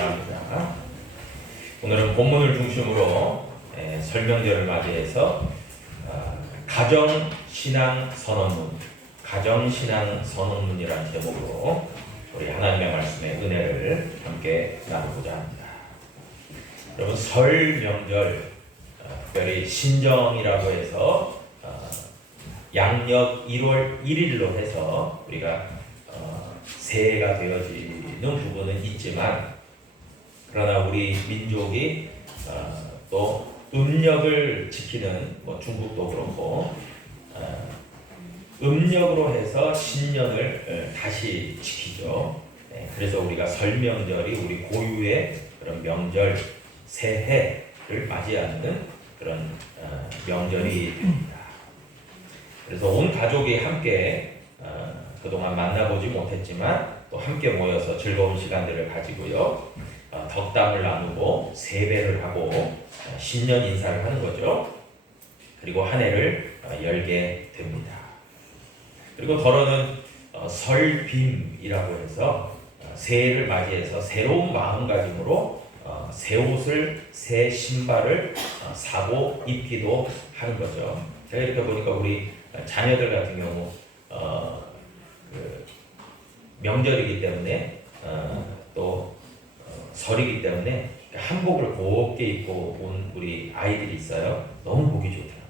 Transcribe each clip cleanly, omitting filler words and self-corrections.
바랍니다. 오늘은 본문을 중심으로 설명절을 맞이해서 가정신앙 선언문이라는 제목으로 우리 하나님의 말씀의 은혜를 함께 나누고자 합니다. 여러분, 설 명절, 특별히 신정이라고 해서 양력 1월 1일로 해서 우리가 새해가 되어지는 부분은 있지만, 그러나 우리 민족이 또 음력을 지키는 중국도 그렇고 음력으로 해서 신년을 다시 지키죠. 그래서 우리가 설 명절이 우리 고유의 그런 명절, 새해를 맞이하는 그런 명절이 됩니다. 그래서 온 가족이 함께 그동안 만나보지 못했지만 또 함께 모여서 즐거운 시간들을 가지고요, 덕담을 나누고 세배를 하고 신년 인사를 하는 거죠. 그리고 한 해를 열게 됩니다. 그리고 더러는 설빔이라고 해서 새해를 맞이해서 새로운 마음가짐으로 새 옷을, 새 신발을 사고 입기도 하는 거죠. 제가 이렇게 보니까 우리 자녀들 같은 경우 명절이기 때문에 또 설이기 때문에 한복을 곱게 입고 온 우리 아이들이 있어요. 너무 보기 좋더라고요.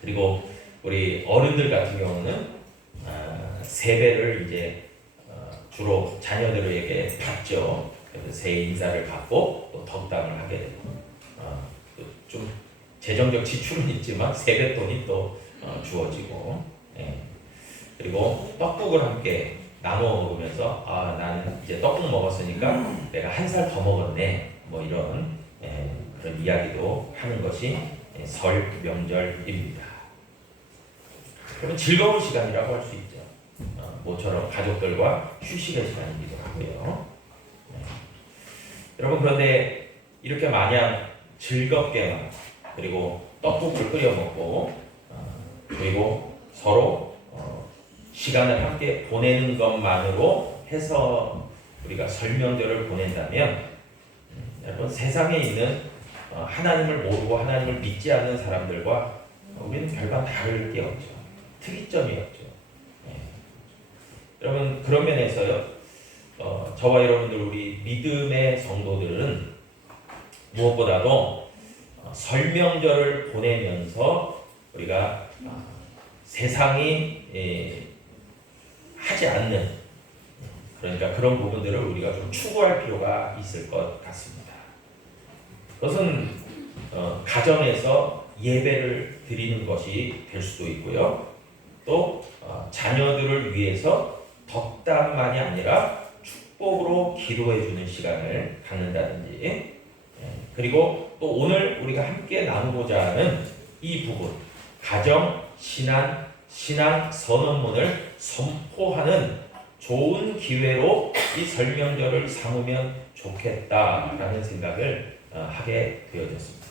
그리고 우리 어른들 같은 경우는 세배를 이제 주로 자녀들에게 받죠. 그래서 새해 인사를 받고 또 덕담을 하게 되고, 좀 재정적 지출은 있지만 세뱃돈이 또 주어지고, 그리고 떡국을 함께 나눠 먹으면서 나는 이제 떡국 먹었으니까 내가 한 살 더 먹었네, 이런 그런 이야기도 하는 것이 설 명절입니다. 그러면 즐거운 시간이라고 할 수 있죠. 모처럼 가족들과 휴식의 시간이기도 하고요. 여러분, 그런데 이렇게 마냥 즐겁게만, 그리고 떡국을 끓여 먹고 그리고 서로 시간을 함께 보내는 것만으로 해서 우리가 설 명절을 보낸다면, 여러분, 세상에 있는 하나님을 모르고 하나님을 믿지 않는 사람들과 우리는 별반 다를 게 없죠. 특이점이 없죠. 여러분, 그런 면에서요, 저와 여러분들, 우리 믿음의 성도들은 무엇보다도 설 명절을 보내면서 우리가 세상이 하지 않는, 그러니까 그런 부분들을 우리가 좀 추구할 필요가 있을 것 같습니다. 그것은 가정에서 예배를 드리는 것이 될 수도 있고요, 또 자녀들을 위해서 덕담만이 아니라 축복으로 기도해 주는 시간을 갖는다든지, 그리고 또 오늘 우리가 함께 나누고자 하는 이 부분, 가정, 신앙 선언문을 선포하는 좋은 기회로 이 설 명절을 삼으면 좋겠다라는 생각을 하게 되어졌습니다.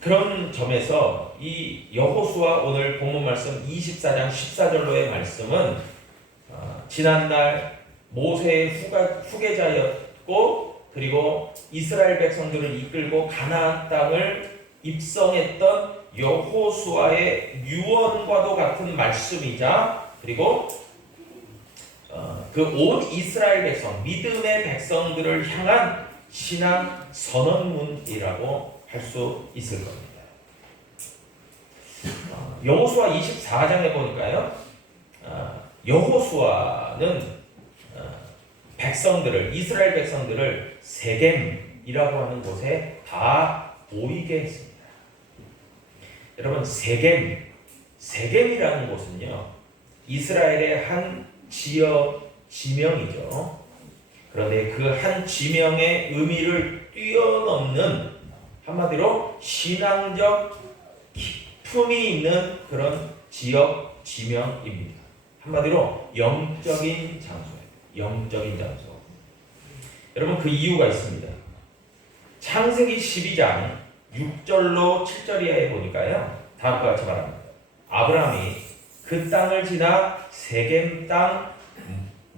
그런 점에서 이 여호수아 오늘 본문 말씀 24장 14절로의 말씀은 지난날 모세의 후계자였고, 그리고 이스라엘 백성들을 이끌고 가나안 땅을 입성했던 여호수아의 유언과도 같은 말씀이자, 그리고 그 온 이스라엘 백성, 믿음의 백성들을 향한 신앙 선언문이라고 할 수 있을 겁니다. 여호수아 24장에 보니까요, 여호수아는 백성들을, 이스라엘 백성들을 세겜이라고 하는 곳에 다 모이게 했습니다. 여러분, 세겜이라는 곳은요, 이스라엘의 한 지역 지명이죠. 그런데 그 한 지명의 의미를 뛰어넘는, 한마디로 신앙적 기품이 있는 그런 지역 지명입니다. 한마디로 영적인 장소. 여러분, 그 이유가 있습니다. 창세기 12장 6절로 7절 이하에 보니까요, 다음과 같이 말합니다. 아브라함이 그 땅을 지나 세겜 땅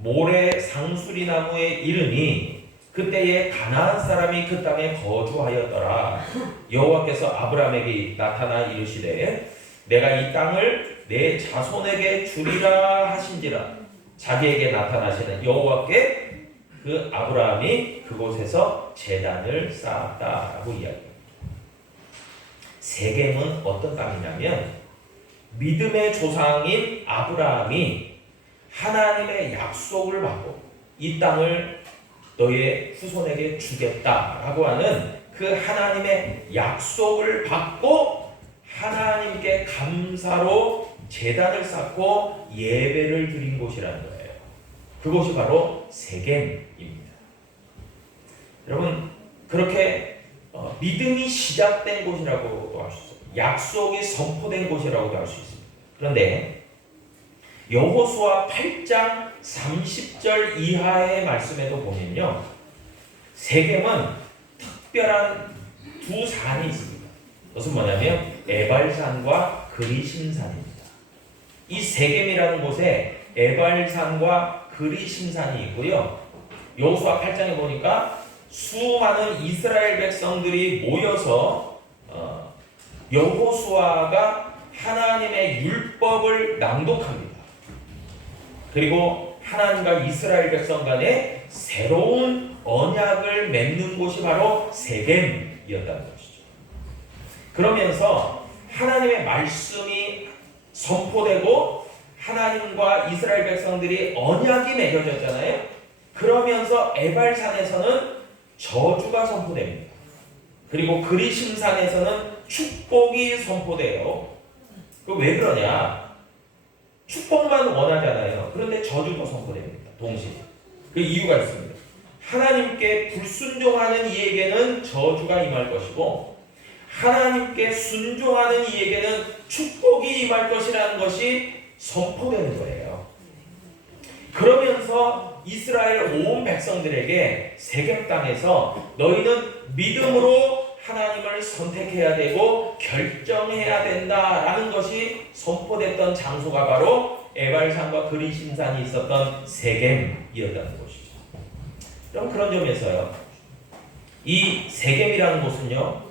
모래 상수리 나무에 이르니 그때에 가나안 사람이 그 땅에 거주하였더라. 여호와께서 아브라함에게 나타나 이르시되 내가 이 땅을 내 자손에게 주리라 하신지라. 자기에게 나타나시는 여호와께 그 아브라함이 그곳에서 제단을 쌓았다라고 이야기합니다. 세겜은 어떤 땅이냐면 믿음의 조상인 아브라함이 하나님의 약속을 받고 이 땅을 너의 후손에게 주겠다라고 하는 그 하나님의 약속을 받고 하나님께 감사로 제단을 쌓고 예배를 드린 곳이라는 거예요. 그곳이 바로 세겜입니다. 여러분, 그렇게 믿음이 시작된 곳이라고도 할 수 있어요. 약속이 선포된 곳이라고도 할 수 있습니다. 그런데 여호수아 8장 30절 이하의 말씀에도 보면요, 세겜은 특별한 두 산이 있습니다. 그것은 뭐냐면 에발산과 그리심산입니다. 이 세겜이라는 곳에 에발산과 그리심산이 있고요. 여호수아 8장에 보니까 수많은 이스라엘 백성들이 모여서 여호수아가 하나님의 율법을 낭독합니다. 그리고 하나님과 이스라엘 백성 간에 새로운 언약을 맺는 곳이 바로 세겜이었다는 것이죠. 그러면서 하나님의 말씀이 선포되고 하나님과 이스라엘 백성들이 언약이 맺어졌잖아요. 그러면서 에발산에서는 저주가 선포됩니다. 그리고 그리심산에서는 축복이 선포돼요. 왜 그러냐? 축복만 원하잖아요. 그런데 저주도 선포됩니다. 동시에. 그 이유가 있습니다. 하나님께 불순종하는 이에게는 저주가 임할 것이고 하나님께 순종하는 이에게는 축복이 임할 것이라는 것이 선포되는 거예요. 그러면서 이스라엘 온 백성들에게 세겜 땅에서 너희는 믿음으로 하나님을 선택해야 되고 결정해야 된다라는 것이 선포됐던 장소가 바로 에발산과 그리심산이 있었던 세겜이었다는 것이죠. 그럼 그런 점에서요, 이 세겜이라는 곳은요,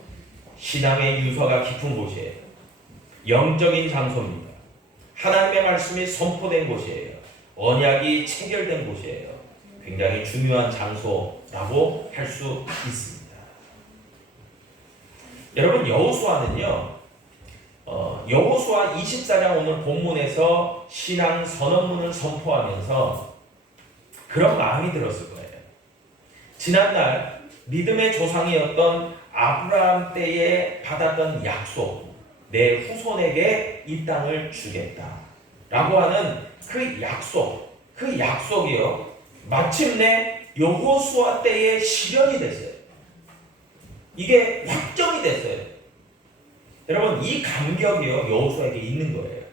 신앙의 유서가 깊은 곳이에요. 영적인 장소입니다. 하나님의 말씀이 선포된 곳이에요. 언약이 체결된 곳이에요. 굉장히 중요한 장소라고 할 수 있습니다. 여러분, 여호수아는요, 여호수아 24장 오늘 본문에서 신앙 선언문을 선포하면서 그런 마음이 들었을 거예요. 지난날 믿음의 조상이었던 아브라함 때에 받았던 약속, 내 후손에게 이 땅을 주겠다라고 하는 그 약속이요, 마침내 여호수아 때에 실현이 됐어요. 이게 확정이 됐어요. 여러분, 이 감격이요, 여호수아에게 있는 거예요.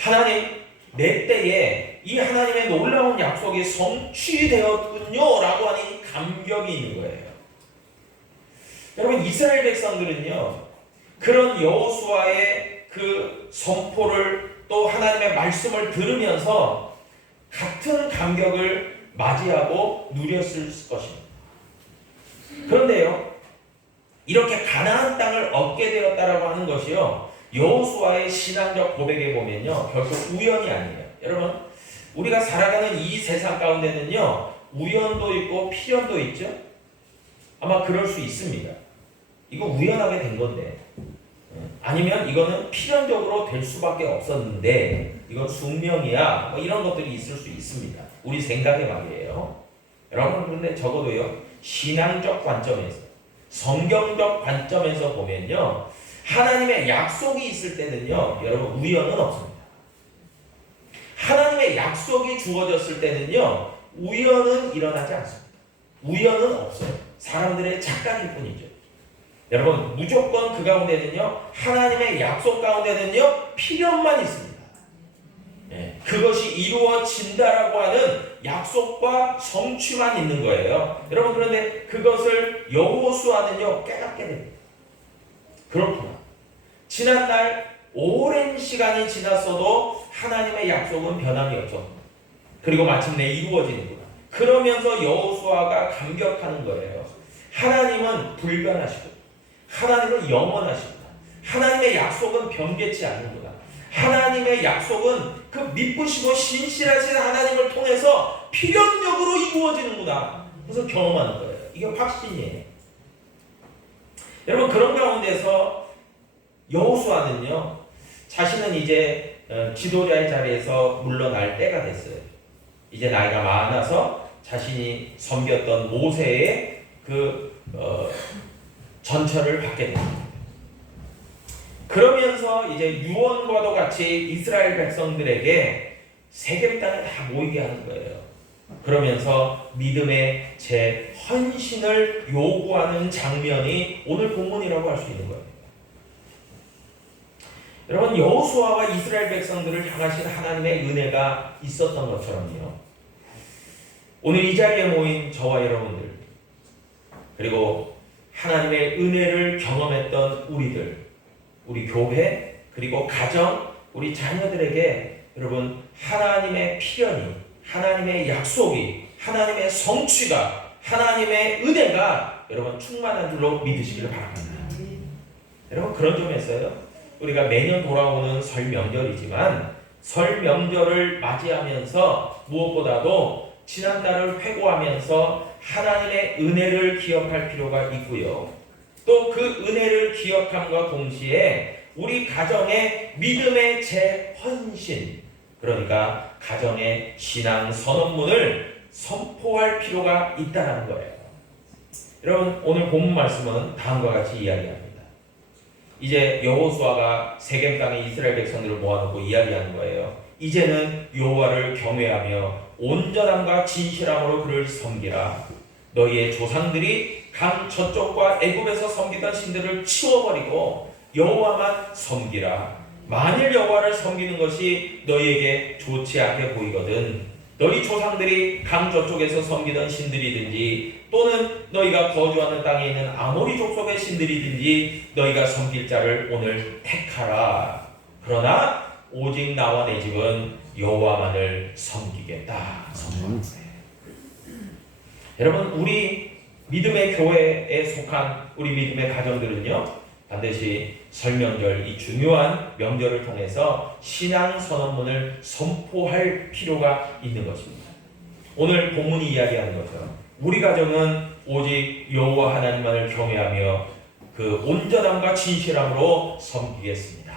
하나님, 내 때에 이 하나님의 놀라운 약속이 성취되었군요 라고 하는 이 감격이 있는 거예요. 여러분, 이스라엘 백성들은요, 그런 여호수아의 그 선포를 또 하나님의 말씀을 들으면서 같은 감격을 맞이하고 누렸을 것입니다. 그런데요, 이렇게 가나안 땅을 얻게 되었다라고 하는 것이요, 여호수아의 신앙적 고백에 보면요, 결코 우연이 아니에요. 여러분, 우리가 살아가는 이 세상 가운데는요, 우연도 있고 필연도 있죠. 아마 그럴 수 있습니다. 이거 우연하게 된 건데, 아니면 이거는 필연적으로 될 수밖에 없었는데 이건 숙명이야, 뭐 이런 것들이 있을 수 있습니다. 우리 생각의 말이에요. 여러분, 그런데 적어도요, 신앙적 관점에서, 성경적 관점에서 보면요, 하나님의 약속이 있을 때는요, 여러분, 우연은 없습니다. 하나님의 약속이 주어졌을 때는요, 우연은 일어나지 않습니다. 우연은 없어요. 사람들의 착각일 뿐이죠. 여러분, 무조건 그 가운데는요, 하나님의 약속 가운데는요, 필연만 있습니다. 그것이 이루어진다라고 하는 약속과 성취만 있는 거예요. 여러분, 그런데 그것을 여호수아는요, 깨닫게 됩니다. 그렇구나. 지난날 오랜 시간이 지났어도 하나님의 약속은 변함이 없었고, 그리고 마침내 이루어지는구나. 그러면서 여호수아가 감격하는 거예요. 하나님은 불변하시고 하나님은 영원하시구나. 하나님의 약속은 변개치 않는구나. 하나님의 약속은 그 미쁘시고 신실하신 하나님을 통해서 필연적으로 이루어지는구나. 그래서 경험하는 거예요. 이게 확신이에요. 여러분, 그런 가운데서 여호수아는요, 자신은 이제 지도자의 자리에서 물러날 때가 됐어요. 이제 나이가 많아서 자신이 섬겼던 모세의 전처를 받게 됩니다. 그러면서 이제 유언과도 같이 이스라엘 백성들에게 세겜 땅에 다 모이게 하는 거예요. 그러면서 믿음의 제 헌신을 요구하는 장면이 오늘 본문이라고 할 수 있는 거예요. 여러분, 여호수아와 이스라엘 백성들을 향하신 하나님의 은혜가 있었던 것처럼요, 오늘 이 자리에 모인 저와 여러분들, 그리고 하나님의 은혜를 경험했던 우리들, 우리 교회, 그리고 가정, 우리 자녀들에게 여러분, 하나님의 필연이, 하나님의 약속이, 하나님의 성취가, 하나님의 은혜가 여러분 충만한 줄로 믿으시기를 바랍니다. 여러분, 그런 점에서요, 우리가 매년 돌아오는 설 명절이지만 설 명절을 맞이하면서 무엇보다도 지난달을 회고하면서 하나님의 은혜를 기억할 필요가 있고요. 또 그 은혜를 기억함과 동시에 우리 가정의 믿음의 재헌신, 그러니까 가정의 신앙 선언문을 선포할 필요가 있다는 거예요. 여러분, 오늘 본문 말씀은 다음과 같이 이야기합니다. 이제 여호수아가 세겜 땅에 이스라엘 백성들을 모아놓고 이야기하는 거예요. 이제는 여호와를 경외하며 온전함과 진실함으로 그를 섬기라. 너희의 조상들이 강 저쪽과 애굽에서 섬기던 신들을 치워버리고 여호와만 섬기라. 만일 여호와를 섬기는 것이 너희에게 좋지 않게 보이거든 너희 조상들이 강 저쪽에서 섬기던 신들이든지 또는 너희가 거주하는 땅에 있는 아모리 족속의 신들이든지 너희가 섬길 자를 오늘 택하라. 그러나 오직 나와 내 집은 여호와만을 섬기겠다. 여러분, 우리 믿음의 교회에 속한 우리 믿음의 가정들은요, 반드시 설명절, 이 중요한 명절을 통해서 신앙 선언문을 선포할 필요가 있는 것입니다. 오늘 본문이 이야기하는 것처럼 우리 가정은 오직 여호와 하나님만을 경외하며 그 온전함과 진실함으로 섬기겠습니다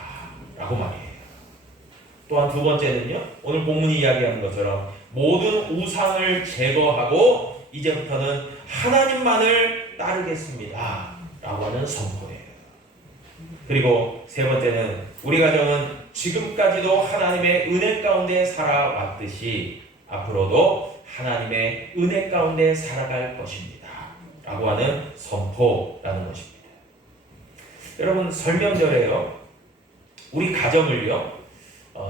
라고 말해요. 또한 두 번째는요, 오늘 본문이 이야기하는 것처럼 모든 우상을 제거하고 이제부터는 하나님만을 따르겠습니다 라고 하는 선포예요. 그리고 세 번째는 우리 가정은 지금까지도 하나님의 은혜 가운데 살아왔듯이 앞으로도 하나님의 은혜 가운데 살아갈 것입니다 라고 하는 선포라는 것입니다. 여러분, 설명절에요, 우리 가정을요,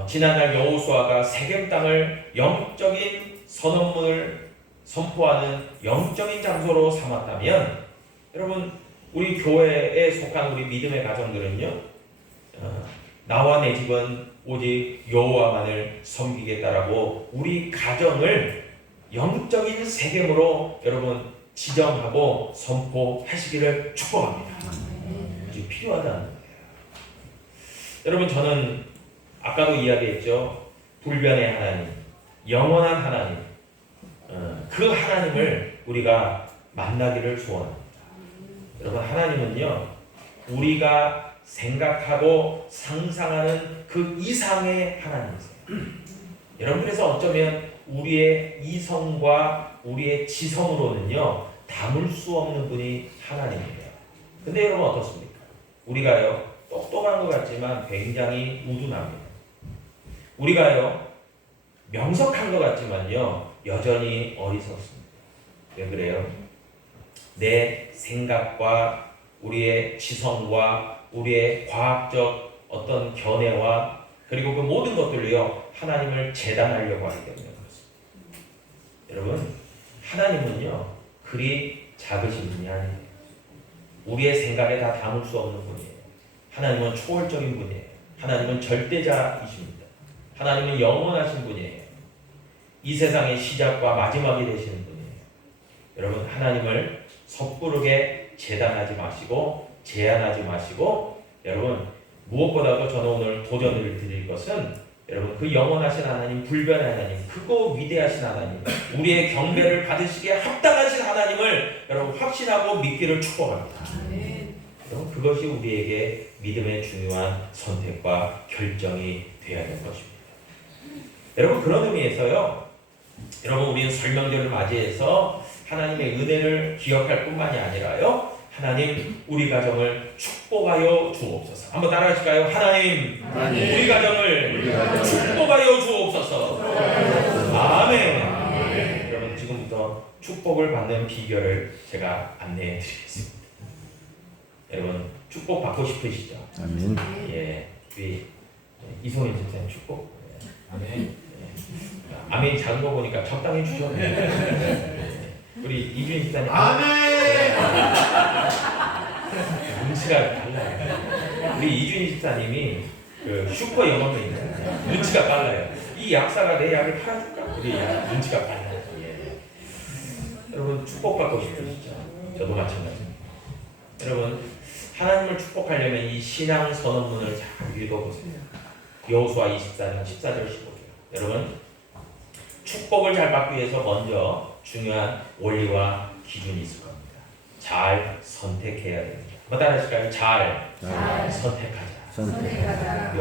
지난날 여호수아가 세겜 땅을 영적인 선언문을 선포하는 영적인 장소로 삼았다면, 여러분, 우리 교회에 속한 우리 믿음의 가정들은요, 나와 내 집은 오직 여호와만을 섬기겠다라고 우리 가정을 영적인 세겜으로 여러분 지정하고 선포하시기를 축복합니다. 아주 필요하다는 거예요. 여러분, 저는 아까도 이야기했죠. 불변의 하나님, 영원한 하나님, 그 하나님을 우리가 만나기를 소원합니다. 여러분, 하나님은요, 우리가 생각하고 상상하는 그 이상의 하나님이세요. 여러분, 그래서 어쩌면 우리의 이성과 우리의 지성으로는요 담을 수 없는 분이 하나님이에요. 근데 여러분, 어떻습니까? 우리가요 똑똑한 것 같지만 굉장히 우둔합니다. 우리가요 명석한 것 같지만요 여전히 어리석습니다. 왜 그래요? 내 생각과 우리의 지성과 우리의 과학적 어떤 견해와 그리고 그 모든 것들을요 하나님을 재단하려고 하기 때문에 그렇습니다. 여러분, 하나님은요 그리 작으신 분이 아니에요. 우리의 생각에 다 담을 수 없는 분이에요. 하나님은 초월적인 분이에요. 하나님은 절대자이십니다. 하나님은 영원하신 분이에요. 이 세상의 시작과 마지막이 되시는 분이에요. 여러분, 하나님을 섣부르게 재단하지 마시고 제한하지 마시고, 여러분 무엇보다도 저는 오늘 도전을 드릴 것은, 여러분 그 영원하신 하나님, 불변의 하나님, 크고 위대하신 하나님, 우리의 경배를 받으시기에 합당하신 하나님을 여러분 확신하고 믿기를 축복합니다. 여러분, 그것이 우리에게 믿음의 중요한 선택과 결정이 되어야 될 것입니다. 여러분, 그런 의미에서요, 여러분 우리는 설명절을 맞이해서 하나님의 은혜를 기억할 뿐만이 아니라요, 하나님 우리 가정을 축복하여 주옵소서. 한번 따라하실까요? 하나님 우리 가정을 축복하여 주옵소서. 아멘. 여러분, 지금부터 축복을 받는 비결을 제가 안내해 드리겠습니다. 여러분, 축복 받고 싶으시죠? 아멘. 예, 우리 이송인 집사님 축복. 아멘. 예. 아멘이 작은 거 보니까 적당히 주셨네요. 우리 이준희 집사님. 아멘. 눈치가 달라요. 우리 이준희 집사님이 그 슈퍼 영업맨이잖아요. 눈치가 빨라요. 이 약사가 내 약을 팔아줄까? 우리 눈치가 빨라요. 예. 여러분, 축복받고 싶으시죠? 저도 마찬가지입니다. 여러분, 하나님을 축복하려면 이 신앙 선언문을 잘 읽어보세요. 여호수아 24장 14절 15절. 여러분, 축복을 잘 받기 위해서 먼저 중요한 원리와 기준이 있을 겁니다. 잘 선택해야 됩니다. 뭐 따라하실까요? 잘 선택하자.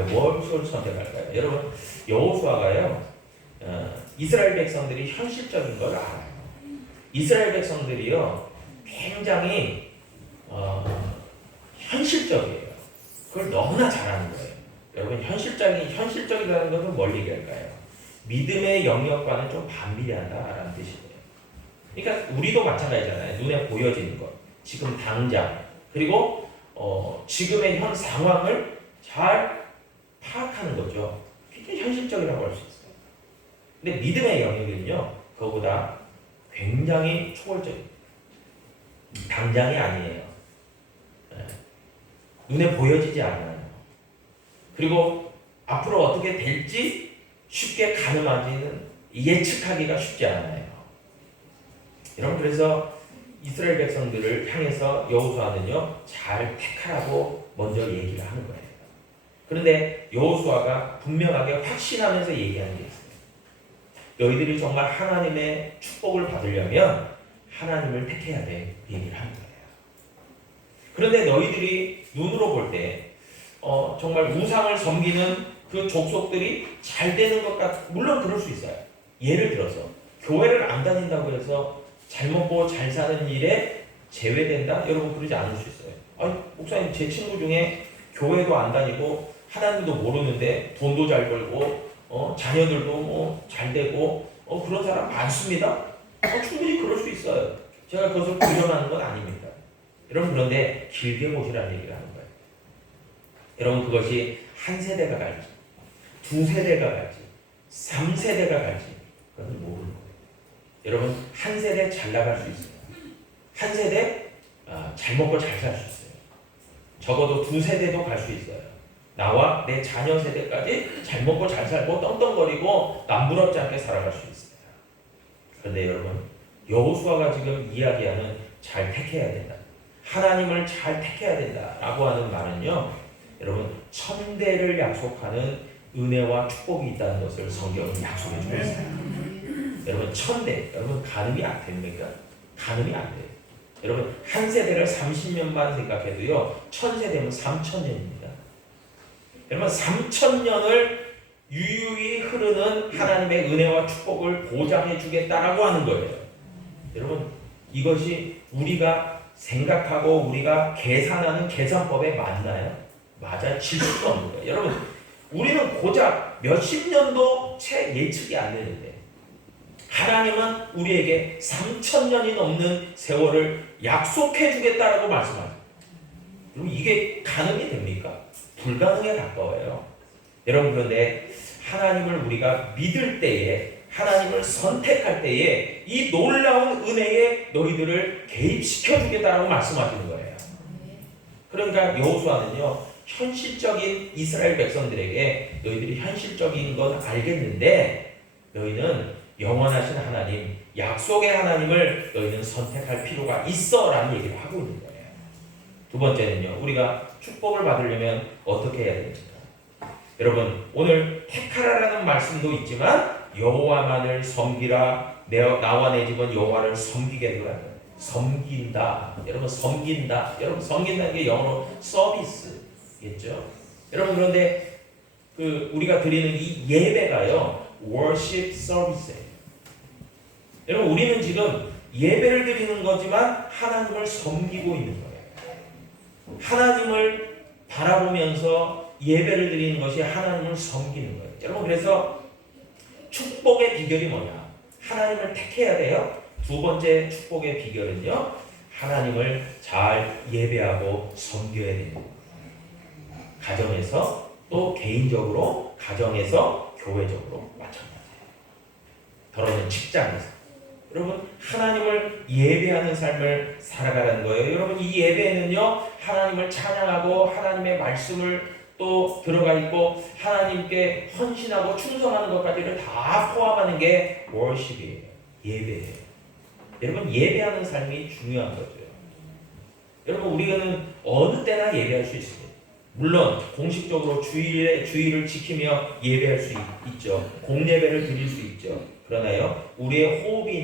무엇을 선택할까요? 여러분, 여호수아가요, 이스라엘 백성들이 현실적인 걸 알아요. 이스라엘 백성들이요, 굉장히 현실적이에요. 그걸 너무나 잘하는 거예요. 여러분, 현실적이라는 것은 뭘 얘기할까요? 믿음의 영역과는 좀 반비례한다라는 뜻이에요. 그러니까 우리도 마찬가지잖아요. 눈에 보여지는 것, 지금 당장, 그리고 지금의 현 상황을 잘 파악하는 거죠. 굉장히 현실적이라고 할 수 있어요. 근데 믿음의 영역은요, 그거보다 굉장히 초월적입니다. 당장이 아니에요. 눈에 보여지지 않아요. 그리고 앞으로 어떻게 될지 쉽게 가늠하기는, 예측하기가 쉽지 않아요. 여러분, 그래서 이스라엘 백성들을 향해서 여호수아는요, 잘 택하라고 먼저 얘기를 하는 거예요. 그런데 여호수아가 분명하게 확신하면서 얘기하는 게 있어요. 너희들이 정말 하나님의 축복을 받으려면 하나님을 택해야 돼, 얘기를 하는 거예요. 그런데 너희들이 눈으로 볼 때 정말 우상을 섬기는 그 족속들이 잘 되는 것 물론 그럴 수 있어요. 예를 들어서 교회를 안 다닌다고 해서 잘 먹고 잘 사는 일에 제외된다? 여러분, 그러지 않을 수 있어요. 아니, 목사님, 제 친구 중에 교회도 안 다니고 하나님도 모르는데 돈도 잘 벌고 자녀들도 뭐 잘 되고 그런 사람 많습니다. 충분히 그럴 수 있어요. 제가 그것을 부정하는 건 아닙니다. 여러분, 그런데 길게 보시라는 얘기를 하는 거예요. 여러분, 그것이 한 세대가 갈지, 두 세대가 갈지, 3세대가 갈지, 그건 모르는 거예요. 여러분, 한 세대 잘 나갈 수 있어요. 한 세대 잘 먹고 잘 살 수 있어요. 적어도 두 세대도 갈 수 있어요. 나와 내 자녀 세대까지 잘 먹고 잘 살고 떵떵거리고 남부럽지 않게 살아갈 수 있어요. 그런데 여러분, 여호수아가 지금 이야기하는 잘 택해야 된다, 하나님을 잘 택해야 된다라고 하는 말은요, 여러분, 천대를 약속하는 은혜와 축복이 있다는 것을 성경은 약속해 주고 있어요. 여러분, 천대, 여러분 가늠이 안 됩니까? 가늠이 안 돼요. 여러분, 한 세대를 30년만 생각해도요, 1000세대면 3000년입니다. 여러분, 3000년을 유유히 흐르는 하나님의 은혜와 축복을 보장해 주겠다라고 하는 거예요. 여러분, 이것이 우리가 생각하고 우리가 계산하는 계산법에 맞나요? 맞아질 수도 없는 거예요. 여러분, 우리는 고작 몇십 년도 채 예측이 안 되는데 하나님은 우리에게 3000년이 넘는 세월을 약속해 주겠다라고 말씀하세요. 그럼 이게 가능이 됩니까? 불가능에 가까워요. 여러분, 그런데 하나님을 우리가 믿을 때에, 하나님을 선택할 때에 이 놀라운 은혜에 너희들을 개입시켜 주겠다라고 말씀하시는 거예요. 그러니까 여호수아는요, 현실적인 이스라엘 백성들에게 너희들이 현실적인 건 알겠는데 너희는 영원하신 하나님, 약속의 하나님을 너희는 선택할 필요가 있어라는 얘기를 하고 있는 거예요. 두 번째는요, 우리가 축복을 받으려면 어떻게 해야 됩니까? 여러분, 오늘 택하라라는 말씀도 있지만 여호와만을 섬기라, 나와 내 집은 여호와를 섬기겠노라. 섬긴다. 여러분, 섬긴다. 여러분, 섬긴다는 게 영어로 서비스겠죠. 여러분, 그런데 우리가 드리는 이 예배가요, worship service예요. 여러분, 우리는 지금 예배를 드리는 거지만 하나님을 섬기고 있는 거예요. 하나님을 바라보면서 예배를 드리는 것이 하나님을 섬기는 거예요. 여러분, 그래서 축복의 비결이 뭐냐? 하나님을 택해야 돼요. 두 번째 축복의 비결은요, 하나님을 잘 예배하고 섬겨야 됩니다. 가정에서, 또 개인적으로, 가정에서, 교회적으로 마찬가지예요. 더러는 직장에서. 여러분, 하나님을 예배하는 삶을 살아가는 거예요. 여러분, 이 예배에는요, 하나님을 찬양하고 하나님의 말씀을 또 들어가 있고 하나님께 헌신하고 충성하는 것까지를 다 포함하는 게 월십이에요. 예배예요. 여러분, 예배하는 삶이 중요한 거죠. 여러분, 우리는 어느 때나 예배할 수 있습니다. 물론 공식적으로 주일을 지키며 예배할 수 있죠. 공예배를 드릴 수 있죠. 그러나요, 우리의 호흡이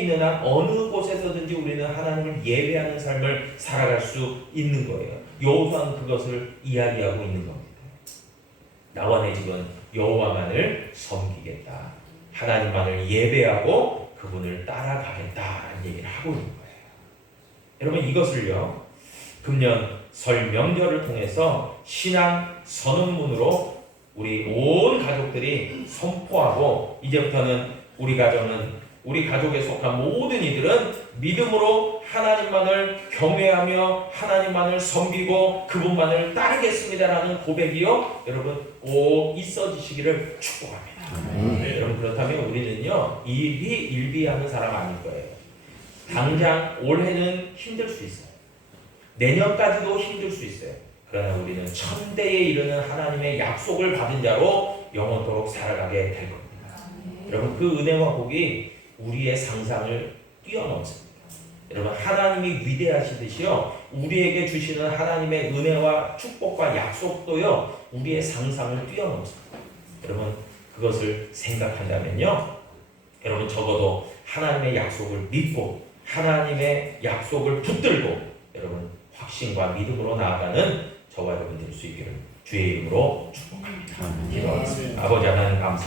있는 한 어느 곳에서든지 우리는 하나님을 예배하는 삶을 살아갈 수 있는 거예요. 여호수아는 그것을 이야기하고 있는 겁니다. 나와 내 집은 여호와만을 섬기겠다. 하나님만을 예배하고 그분을 따라가겠다는 얘기를 하고 있는 거예요. 여러분, 이것을요, 금년 설 명절을 통해서 신앙 선언문으로 우리 온 가족들이 선포하고, 이제부터는 우리 가족에 속한 모든 이들은 믿음으로 하나님만을 경외하며 하나님만을 섬기고 그분만을 따르겠습니다라는 고백이요, 여러분, 꼭 있어지시기를 축복합니다. 네, 여러분, 그렇다면 우리는요, 일비하는 사람 아닐 거예요. 당장 올해는 힘들 수 있어요. 내년까지도 힘들 수 있어요. 그러나 우리는 천대에 이르는 하나님의 약속을 받은 자로 영원토록 살아가게 될 겁니다. 여러분, 그 은혜와 복이 우리의 상상을 뛰어넘습니다. 여러분, 하나님이 위대하시듯이요, 우리에게 주시는 하나님의 은혜와 축복과 약속도요, 우리의 상상을 뛰어넘습니다. 여러분, 그것을 생각한다면요, 여러분, 적어도 하나님의 약속을 믿고 하나님의 약속을 붙들고 여러분, 확신과 믿음으로 나아가는 저와 여러분 될 수 있기를 주의 이름으로 축복합니다. 기도하겠습니다. 아버지 하나님, 감사합니다.